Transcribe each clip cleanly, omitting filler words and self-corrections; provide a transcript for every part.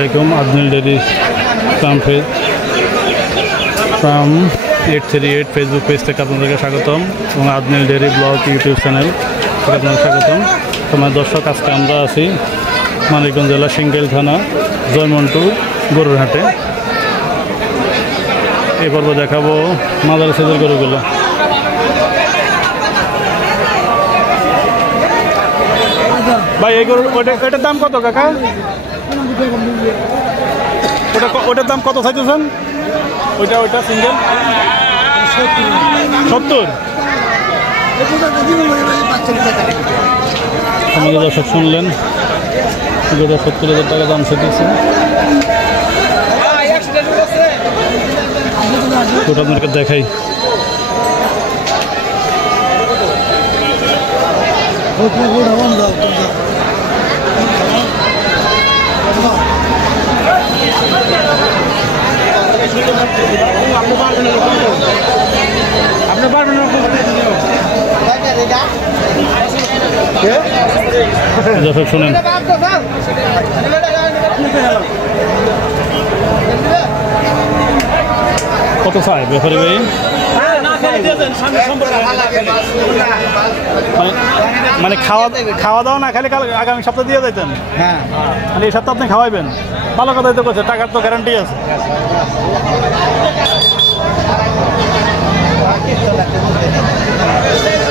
আলাইকুম। আদনিল dairy farm 838 Facebook page থেকে আপনাদেরকে স্বাগতম এবং আদনিল ডেইরি ব্লগ ইউটিউব চ্যানেল থেকে আপনাদের স্বাগতম। তোমার দর্শক, আজকে আমরা আছি মানিকগঞ্জ জেলা সিঙ্গেল থানা জয়মন্টু গরুর হাটে। এই পর্ব দেখাবো মাদার সাইজের গরুগুলো। ভাই এই গরু ওটার দাম কত কাকা? ওটার দাম কত চাইতেছেন? ওইটা সিঙ্গেল 70। আমাদের দর্শক শুনলেন, 70,000 টাকা দাম চাইতেছে। ওটা আপনাকে দেখাই। দর্শক শুনেন, কত চাই ব্যাপারে ভাই? মানে খাওয়া দাওয়া না খালি আগামী সপ্তাহ দিয়ে যাইতেন? হ্যাঁ, মানে এই সপ্তাহ আপনি খাওয়াইবেন? ভালো কথাই তো করছে, টাকার তো গ্যারান্টি আছে।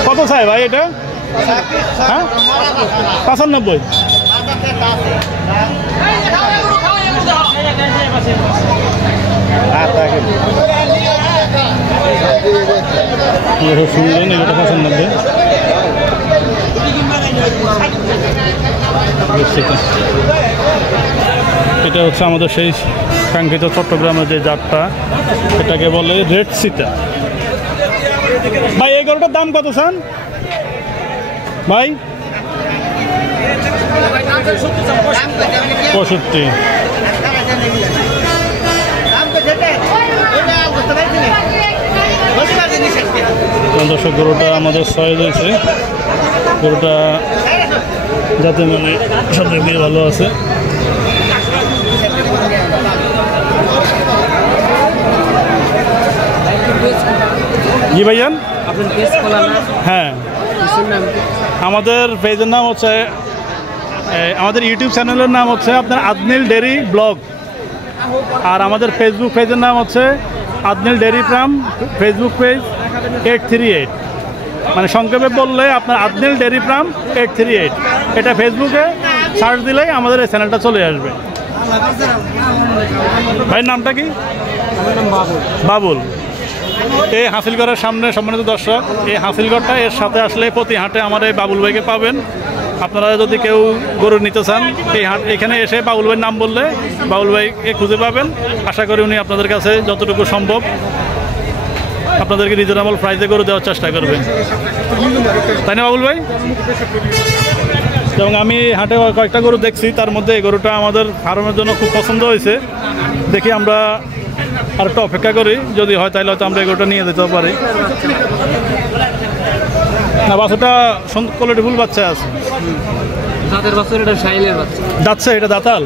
কত চাই ভাই এটা? হ্যাঁ, 95। শুনলেন, এগুলো 95। এটা হচ্ছে আমাদের সেই কাঙ্ক্ষিত চট্টগ্রামের যে জাতটা, এটাকে বলে রেড চিতা। ভাই এই গরুটার দাম কত চান ভাই? 65। দর্শক, গরুটা আমাদের সয়েজ হয়েছে। গরুটা যাতে মানে সব দিক দিয়ে ভালো আছে। জি ভাইয়ান, হ্যাঁ, আমাদের পেজের নাম হচ্ছে, আমাদের ইউটিউব চ্যানেলের নাম হচ্ছে আপনার আদনিল ডেইরি ব্লগ, আর আমাদের ফেসবুক পেজের নাম হচ্ছে আদনিল ডেইরি ফার্ম ফেসবুক পেজ 838। মানে সংক্ষেপে বললে আপনার আদনিল ডেইরি ফার্ম 838, এটা ফেসবুকে সার্চ দিলেই আমাদের এই চ্যানেলটা চলে আসবে। ভাইয়ের নামটা কি? বাবুল। এই হাসিলগড়ের সামনে, সম্মানিত দর্শক, এই হাসিলগড়টা এর সাথে আসলে প্রতি হাটে আমার এই বাবুল ভাইকে পাবেন। আপনারা যদি কেউ গরু নিতে চান, এই হাট এখানে এসে বাবুল ভাইয়ের নাম বললে বাবুল ভাইকে খুঁজে পাবেন। আশা করি উনি আপনাদের কাছে যতটুকু সম্ভব আপনাদেরকে রিজনেবল প্রাইসে গরু দেওয়ার চেষ্টা করবেন, তাই না বাবুল ভাই? এবং আমি হাটে কয়েকটা গরু দেখছি, তার মধ্যে এই গরুটা আমাদের ফার্মের জন্য খুব পছন্দ হয়েছে। দেখি আমরা আর একটু অপেক্ষা করি, যদি হয় তাহলে হয়তো আমরা এই গরুটা নিয়ে যেতে পারি। না, বাচ্চাটা কোয়ালিটি ফুল বাচ্চা আছে। যাচ্ছে এটা দাতাল?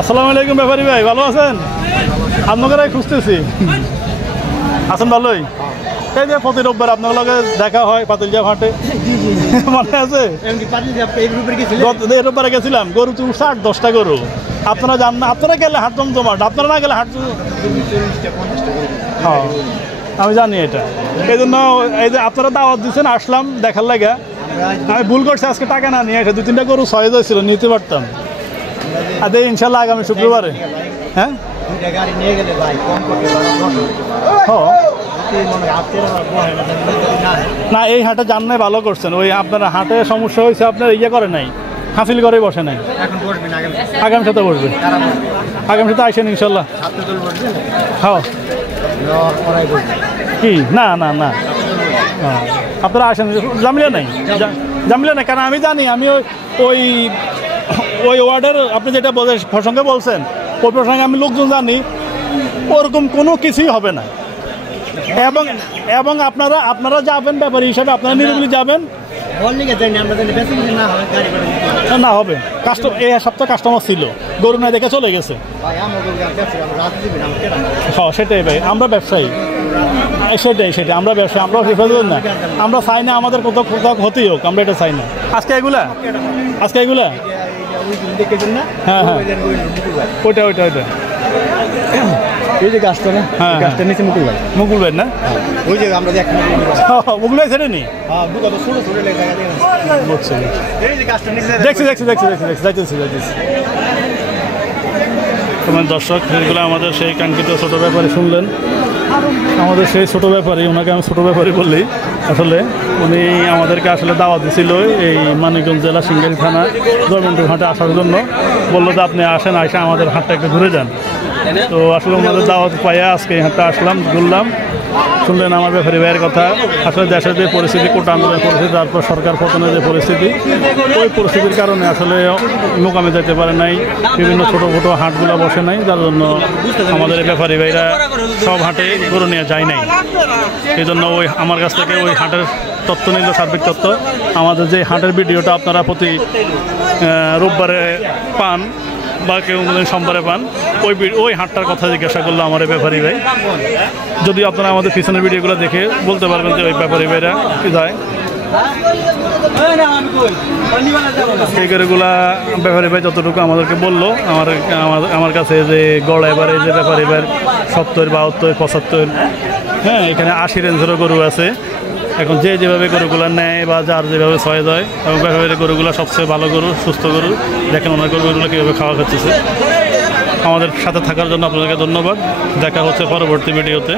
আসসালামু আলাইকুম ব্যাপারী ভাই, ভালো আছেন? আপনাকেরাই খুঁজতেছি। আছেন ভালোই? এই যে প্রতি রোববার আপনার লগে দেখা হয় পাতিলজা হাটে, মনে আছে? রোববারে গেছিলাম, গরু তো 8-10টা গরু। আপনারা জান না, আপনারা গেলে হাট জমজমাট, আপনারা না গেলে হাট। হ্যাঁ, আমি জানি এটা। এই জন্য এই যে আপনারা দাওয়াত দিচ্ছেন, আসলাম দেখার লাগে। আমি ভুল করছি, আজকে টাকা না নিয়ে এসে 2-3টা গরু সয়েজ হয়েছিল, নিতে পারতাম। আর দেখি ইনশাল্লাহ আগামী শুক্রবারে। হ্যাঁ, না এই হাটে যান নাই, ভালো করছেন। ওই আপনার হাটে সমস্যা হয়েছে, আপনার ইয়ে করে নাই, হাসিল করে বসে নাই। আগামী সাথে বসবে, আগামী সাথে আসেন ইনশাল্লাহ। হ্যাঁ, কি? না না না, আপনারা আসেন, জামিলা নাই, জামিলা নাই। কারণ আমি জানি, আমি ওই ওই ওয়ার্ডের আপনি যেটা প্রসঙ্গে বলছেন, ওই প্রসঙ্গে আমি লোকজন জানি, ওরকম কোনো কিছুই হবে না। এবং এবং আপনারা যাবেন ব্যাপারী হিসাবে, আপনারা নিরিবিলি যাবেন না হবে। এই সপ্তাহে কাস্টমার ছিল, গরু না দেখে চলে গেছে। হ্যাঁ সেটাই ভাই, আমরা ব্যবসায়ী, সেটাই আমরা ব্যবসায়ী, আমরা না, আমরা চাই না আমাদের কোথাও কোথাও ক্ষতি হোক, আমরা এটা চাই না। আজকে এগুলা হ্যাঁ হ্যাঁ ওইটা এই যে গাছটা না, গাছটা নিচে মুকুল ভাই না, ওই যে আমরা মুকুল ভাই ছেড়ে নি দেখছি তোমার দর্শক, এগুলো আমাদের সেই কাঙ্ক্ষিত ছোট ব্যাপারী শুনলেন। আমাদের সেই ছোট ব্যাপারী, ওনাকে আমি ছোট ব্যাপারী বললি, আসলে উনি আমাদেরকে আসলে দাওয়াত দিয়েছিল এই মানিকগঞ্জ জেলা সিংগারি থানা জয়মন্টুর হাটে আসার জন্য। বললো যে আপনি আসেন, আইসা আমাদের হাটটা একটু ঘুরে যান। তো আসলে ওনাদের দাওয়াত পাইয়া আজকে এই হাটটা আসলাম, ঘুরলাম। শুনলেন আমার ব্যাপারী ভাইয়ের কথা। আসলে দেশের যে পরিস্থিতি, কোটা আন্দোলনের পরিস্থিতি, তারপর সরকার পতনের যে পরিস্থিতি, ওই পরিস্থিতির কারণে আসলে মোকামে যেতে পারে নাই, বিভিন্ন ছোটো ছোটো হাটগুলো বসে নাই, যার জন্য আমাদের এই ব্যাপারী ভাইরা সব হাটে গরু নিয়ে যায় নাই। সেই জন্য ওই আমার কাছ থেকে ওই হাটের তথ্য নিল, সার্বিক তথ্য। আমাদের যে হাটের ভিডিওটা আপনারা প্রতি রোববারে পান বা কেউ সোমবারে পান, ওই হাটটার কথা জিজ্ঞাসা করলো আমার এই ব্যাপারী ভাই। যদি আপনারা আমাদের পিছনের ভিডিওগুলো দেখে বলতে পারবেন যে ওই ব্যাপারী ভাইরা কি যায়। এই গরুগুলা ব্যাপারী ভাই যতটুকু আমাদেরকে বললো, আমার কাছে যে গড় এবারে যে ব্যাপারী ভাইয়ের 70, 72, 75, হ্যাঁ এখানে 80 রেঞ্জেরও গরু আছে। এখন যেভাবে গরুগুলো নেয় বা যার যেভাবে ছয় যায়, এবং ব্যাপারী গরুগুলো সবচেয়ে ভালো গরু, সুস্থ গরু। দেখেন ওনার গরুগুলো কীভাবে খাওয়া খাচ্ছে। আমাদের সাথে থাকার জন্য আপনাদেরকে ধন্যবাদ। দেখা হচ্ছে পরবর্তী ভিডিওতে।